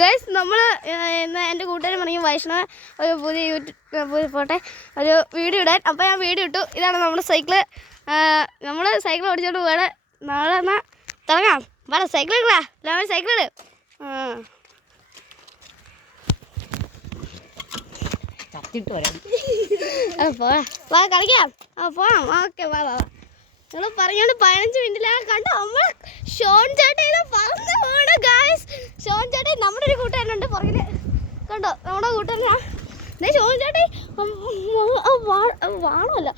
Guys നമ്മൾ ഇന്ന് എൻ്റെ കൂട്ടുകാരൻ പറഞ്ഞു വൈഷ്ണവ ഒരു പുതിയ യൂട്യൂബ് പോട്ടെ ഒരു വീഡിയോ ഇടാൻ. അപ്പോൾ ഞാൻ വീഡിയോ ഇട്ടു. ഇതാണ് നമ്മുടെ സൈക്കിള്. നമ്മൾ സൈക്കിൾ ഓടിച്ചോണ്ട് പോവാണ്. നാളെ എന്നാൽ തുടങ്ങാം. പറ സൈക്കിൾ ഇടാ. എല്ലാവരും സൈക്കിൾ ഇട്. വാ കളിക്കാം. പോവാം. ഓക്കെ വാ വാ. നിങ്ങൾ പറഞ്ഞോണ്ട് 15 മിനിറ്റിലാണ് കണ്ടോ. നമ്മൾ ഷോൺ ചേട്ടൻ പറന്ന് പോണ് ഗായ്സ്. ഷോൺ ചേട്ടൻ നമ്മുടെ ഒരു കൂട്ടുകാരനുണ്ട് പുറകിൽ കണ്ടോ. നമ്മുടെ കൂട്ടുകാരനാ ഷോൺ ചേട്ടൻ. വാണമല്ല,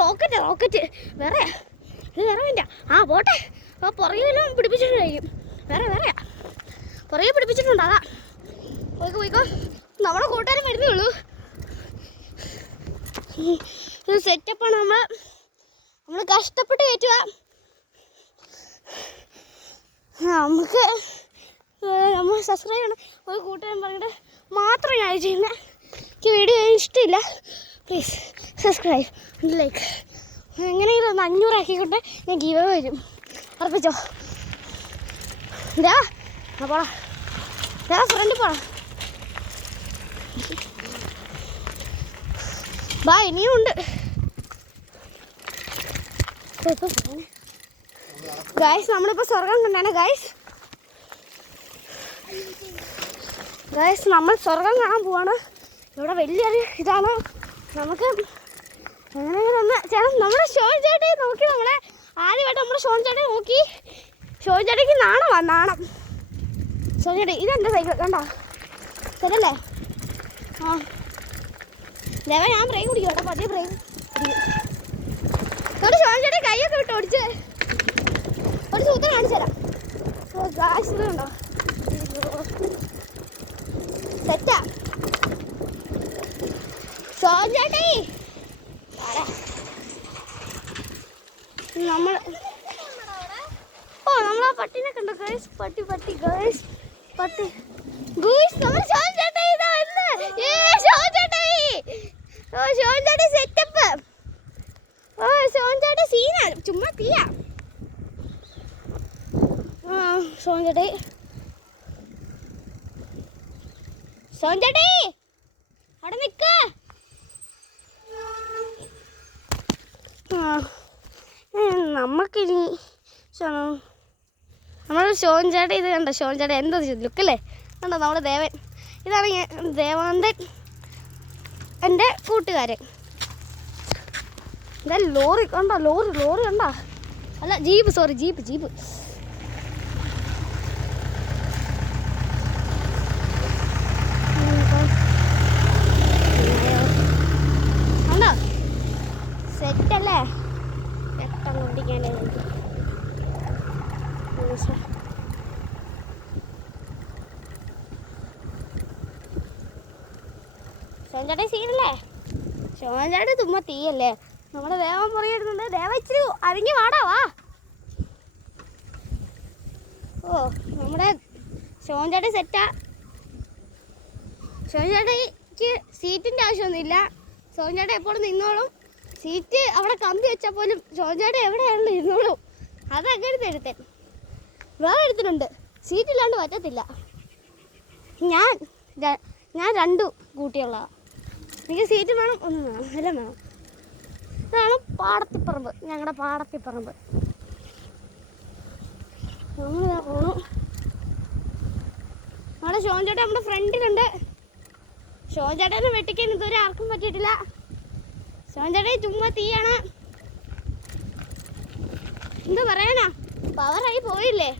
റോക്കറ്റ് വേറെ വേണ്ട. പോട്ടെ. പുറകിലും പിടിപ്പിച്ചിട്ട് കഴിയും. വേറെയാ പുറകെ പിടിപ്പിച്ചിട്ടുണ്ട്. അതാ പോയിക്കോ. നമ്മുടെ കൂട്ടുകാരൻ വരുന്നേ ഉള്ളൂ. ഇത് സെറ്റപ്പാണ്. നമ്മൾ കഷ്ടപ്പെട്ട് കയറ്റുക. നമുക്ക് നമ്മൾ സബ്സ്ക്രൈബ് ചെയ്യണം. ഒരു കൂട്ടുകാരൻ പറഞ്ഞിട്ട് മാത്രം ഞാൻ ചെയ്യുന്നത്. എനിക്ക് വീഡിയോ ഇഷ്ടമില്ല. Please subscribe, like. എങ്ങനെയെങ്കിലും ഒന്ന് 500 ആക്കിക്കൊണ്ട് ഞാൻ ഗീവ് വരും. ഉറപ്പിച്ചോ. പോടാ ഫ്രണ്ടിൽ പോടാ. ബാ ഇനിയും ഉണ്ട് ഗായ്സ്. നമ്മളിപ്പോൾ സ്വർഗം കണ്ടാണ് ഗായ്സ്. നമ്മൾ സ്വർഗം കാണാൻ പോവാണ്. ഇവിടെ വലിയൊരു ഇതാണ്. നമുക്ക് എങ്ങനെയെങ്കിലും ഒന്ന് ചേട്ടൻ നമ്മുടെ ഷോൺ ചേട്ടൻ നോക്കി. നമ്മളെ ആദ്യമായിട്ട് നമ്മുടെ ഷോൺ ചേട്ടൻ നോക്കി. ഷോൺ ചേട്ടയ്ക്ക് നാണം. ഷോൺ ചേട്ടൻ ഇതെൻ്റെ സൈക്കിൾ കണ്ടോ. ശരിയല്ലേ? ഞാൻ ബ്രേക്ക് പിടിക്കും കേട്ടോ. പതിയെ ബ്രേക്ക് നമ്മുടെ ഷോൺ ചേട്ടൻ കൈയൊക്കെ വിട്ട് ഓടിച്ച് ഒരു സൂത്രം കാണിച്ചു തരാം. ഇതുണ്ടോ സെറ്റാ ഷോൺ ചേട്ടേ. നമ്മളാ പട്ടിനെ കണ്ടോ ഗൈസ്. പട്ടി ഗൈസ്. നമ്മുടെ ഷോൺ ചേട്ടൻ ഇതാ ഷോൺ ചേട്ടൻ സെറ്റപ്പ്. ഷോൺ ചേട്ടൻ സീനാണ്. ചുമ്മാ തീയാ. ഷോൺ ചേട്ടൻ അവിടെ നിൽക്ക. നമുക്കിനി നമ്മുടെ ഷോൺ ചേട്ടൻ ഇത് കണ്ടോ. ഷോൺ ചേട്ടൻ എന്താ ലുക്കല്ലേ കണ്ടോ. നമ്മുടെ ദേവൻ ഇതാണ് ദേവാനന്ദൻ എൻ്റെ കൂട്ടുകാരൻ. ഇതാ ലോറി കണ്ടോ. ലോറി കണ്ടോ. അല്ല ജീപ്പ്. ജീപ്പ് കണ്ടോ. സെറ്റല്ലേ. പെട്ടെന്ന് ഓടിക്കാനേ. ഷോൺ ചേട്ടൻ സീനല്ലേ. ഷോൺ ചേട്ടൻ ചുമ്മാ തീയല്ലേ. നമ്മുടെ ദേവൻ പറയുന്നുണ്ട്. ദേവ ഇച്ചിരി അരിഞ്ഞ് വാടാവാ. നമ്മുടെ ഷോൺ ചേട്ടൻ സെറ്റാ. ഷോൺ ചേട്ടയ്ക്ക് സീറ്റിൻ്റെ ആവശ്യമൊന്നുമില്ല. ഷോൺ ചേട്ടൻ എപ്പോഴും നിന്നോളും. സീറ്റ് അവിടെ കമ്പി വെച്ചാൽ പോലും ഷോൺ ചേട്ടൻ എവിടെയാണല്ലോ ഇരുന്നോളും. അതങ്ങനെ എടുത്തൻ. വേറെ എടുത്തിട്ടുണ്ട്. സീറ്റില്ലാണ്ട് പറ്റത്തില്ല. ഞാൻ 2 കൂട്ടിയുള്ളതാണ്. എനിക്ക് സീറ്റ് വേണം, ഒന്നും വേണം, എല്ലാം വേണം. ഇതാണ് പാടത്തിപ്പറമ്പ്. ഞങ്ങളുടെ പാടത്തിപ്പറമ്പ്. നമ്മളിതാ പോണു. നമ്മുടെ ഷോൺ ചേട്ടൻ നമ്മുടെ ഫ്രണ്ടിലുണ്ട്. ഷോൺ ചേട്ടനെ വെട്ടിക്കാൻ ഇതുവരെ ആർക്കും പറ്റിയിട്ടില്ല. ഷോൺ ചേട്ടൻ ചുമ്മാ തീയാണ്. എന്താ പറയാനാ, പവറായി പോയില്ലേ.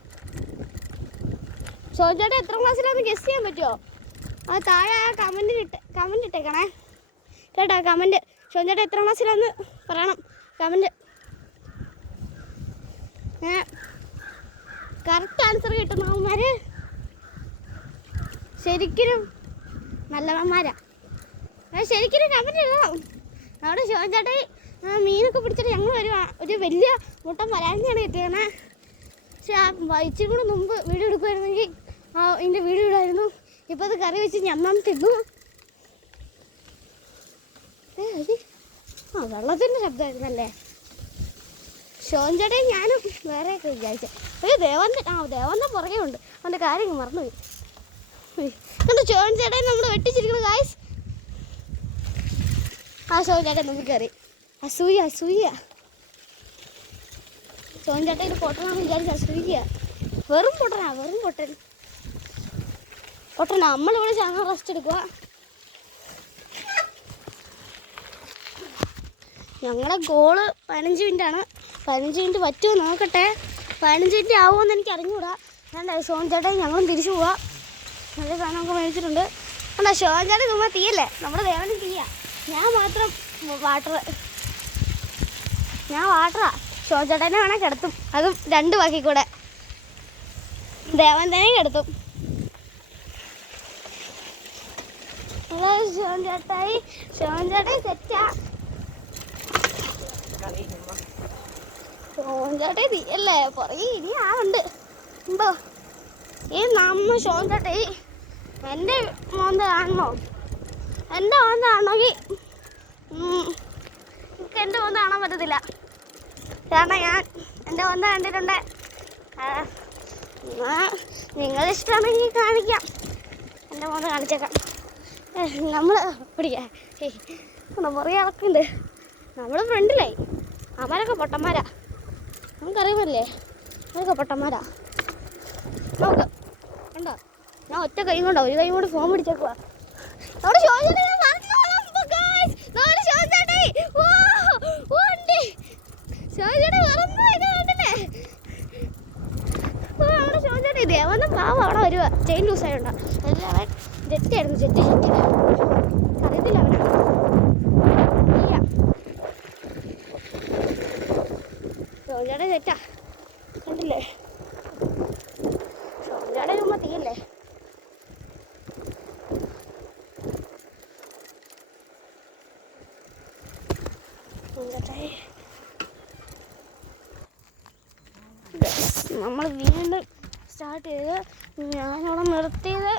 ഷോൺ ചേട്ടൻ എത്ര ക്ലാസ്സിലാന്ന് ഗസ് ചെയ്യാൻ പറ്റുമോ? അത് താഴെ കമൻറ്റ് ഇട്ടേക്കണേ കേട്ടോ. കമൻറ്റ് ഷോൺ ചേട്ടൻ എത്ര ക്ലാസ്സിലാന്ന് പറയണം. കമൻറ്റ്. കറക്റ്റ് ആൻസർ കിട്ടുന്നവന്മാർ ശരിക്കും നല്ലവന്മാരാ. ശരിക്കും കമൻറ്റ് ഇടണം. അവിടെ ഷോൺ ചേട്ടൻ മീനൊക്കെ പിടിച്ചിട്ട് ഞങ്ങൾ ഒരു വലിയ മുട്ടൻ പരാതിയാണ് കിട്ടിയത്. പക്ഷെ ഇച്ചിരി കൂടെ മുമ്പ് വീഡിയോ എടുക്കുമായിരുന്നെങ്കിൽ ഇതിൻ്റെ വീഡിയോ ഇടായിരുന്നു. ഇപ്പോൾ അത് കറി വെച്ച് ഞമ്മം തിന്നു. വെള്ളത്തിൻ്റെ ശബ്ദമായിരുന്നല്ലേ. ഷോൺ ചേട്ടൻ ഞാനും വേറെയൊക്കെ വിചാരിച്ചത്. ഒരു ദേവൻ്റെ പുറകെ ഉണ്ട്. അവൻ്റെ കാര്യം മറന്നുപോയി. ചോൻ ചേട്ടൻ നമ്മൾ വെട്ടിച്ചിരിക്കുന്നു ഗായ്സ്. ആ ചോൻ ചേട്ടൻ നമുക്ക് കയറി അസൂയ ചോൻ ചേട്ടൻ ഇത് പൊട്ടനാണെന്ന് വിചാരിച്ച അസൂയ. വെറും പൊട്ടനാ നമ്മളിവിടെ ചങ്ങ റെസ്റ്റ് എടുക്കുക. ഞങ്ങളുടെ ഗോള് 15 മിനിറ്റാണ്. 15 മിനിറ്റ് പറ്റുമോ നോക്കട്ടെ. 15 മിനിറ്റ് ആവുമെന്ന് എനിക്ക് അറിഞ്ഞുകൂടാ. ഞാൻ ഷോൺ ചേട്ടൻ ഞങ്ങളും തിരിച്ചു പോവാം. നല്ല സാധനമൊക്കെ മേടിച്ചിട്ടുണ്ട്. അല്ല ഷോൺ ചേട്ടൻ ചുമ്മാ തീയല്ലേ, നമ്മുടെ ദേവനും തീയാ. ഞാൻ മാത്രം വാട്ടറാ. ഷോൺ ചേട്ടനെ വേണേൽ കിടത്തും, അതും 2 ബാക്കി കൂടെ. ദേവൻ തന്നെ കിടത്തും. ഷോൺ ചേട്ടായി സെറ്റാ. ഷോൺ ചേട്ടേ തീയല്ലേ, പുറകെ ഇനി ആളുണ്ട് എന്തോ. ഈ നമ്മ ഷോൺ ചേട്ടേ എൻ്റെ മോന്ത കാണണോ? എൻ്റെ മോന്ത കാണണമെങ്കിൽ എനിക്ക് എൻ്റെ മോന്ത കാണാൻ പറ്റത്തില്ല. കാരണം ഞാൻ എൻ്റെ മോന്ത കണ്ടിട്ടുണ്ട്. നിങ്ങളിഷ്ടമാണെങ്കിൽ കാണിക്കാം, എൻ്റെ മോന്ത കാണിച്ചേക്കാം. നമ്മൾ പിടിക്കാം. പുറകെ ഇളക്കുന്നുണ്ട്. നമ്മൾ ഫ്രണ്ടിലായി. അവരൊക്കെ പൊട്ടന്മാരാ, നമുക്കറിയുമല്ലേ. അവരൊക്കെ പൊട്ടന്മാരാ. നോക്ക് കണ്ടോ, ഞാൻ ഒറ്റ കൈ കൊണ്ടോ, ഒരു കൈ കൊണ്ട് ഫോൺ പിടിച്ചേക്കുവാ. നമ്മുടെ ഷോജാട്ടേ ദേവനും പാവം അവിടെ വരുക. ചെയിൻ ലൂസായോണ്ടാ. അല്ല അവൻ ജെറ്റായിരുന്നു, ജെറ്റ് അറിയത്തില്ല അവൻ. ഷോജാടെ തെറ്റാ കണ്ടില്ലേ. ഷോജാടെ ചുമ്മാ തീയല്ലേ. നമ്മൾ വീണ്ടും സ്റ്റാർട്ട് ചെയ്ത് ഞാനവിടെ നിർത്തിയത്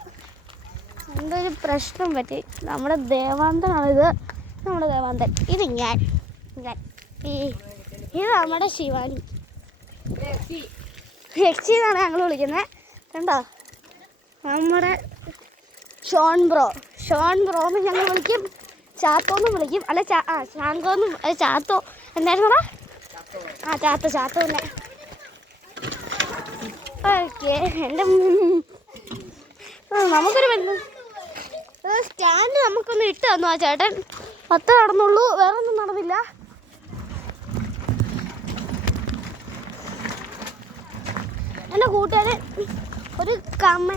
എന്തൊരു പ്രശ്നം പറ്റി. നമ്മുടെ ദേവാന്തനാണിത്, നമ്മുടെ ദേവാന്തൻ. ഇത് ഞാൻ ഇത് നമ്മുടെ ശിവാനി. എക്സി എന്നാണ് ഞങ്ങൾ വിളിക്കുന്നത്. കണ്ടോ, നമ്മുടെ ഷോൺ ബ്രോന്ന് ഞങ്ങൾ വിളിക്കും, ചാത്തോന്നും വിളിക്കും. അല്ല ശാങ്കോന്നും, അല്ല ചാത്തോ എന്തായിരുന്നടാ? ചാത്തോ തന്നെ. ഓക്കെ, എൻ്റെ നമുക്കൊരു സ്റ്റാൻഡ് നമുക്കൊന്ന് ഇട്ട് തന്നു ആ ചേട്ടൻ. 10 നടന്നുള്ളൂ, വേറെ ഒന്നും നടന്നില്ല. എൻ്റെ കൂട്ടുകാരൻ ഒരു